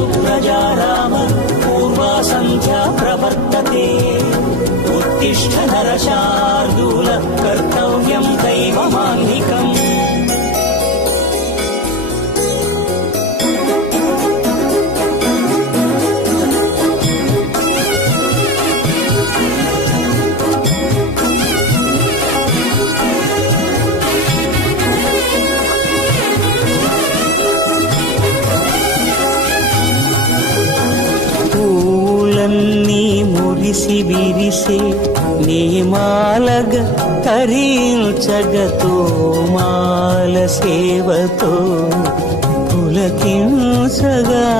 కౌసల్యా సుప్రజా రామ పూర్వా సంధ్యా ప్రవర్తతే ఉత్తిష్ట నరశార్దూల కర్తవ్యం విరిసి విరిసే నీమాలగ కరీల్చగతో మాల సేవతో పులకించగా.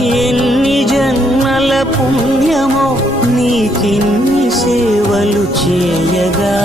ఎన్ని జన్మల పుణ్యమో నీకిన్ని సేవలు చేయగా.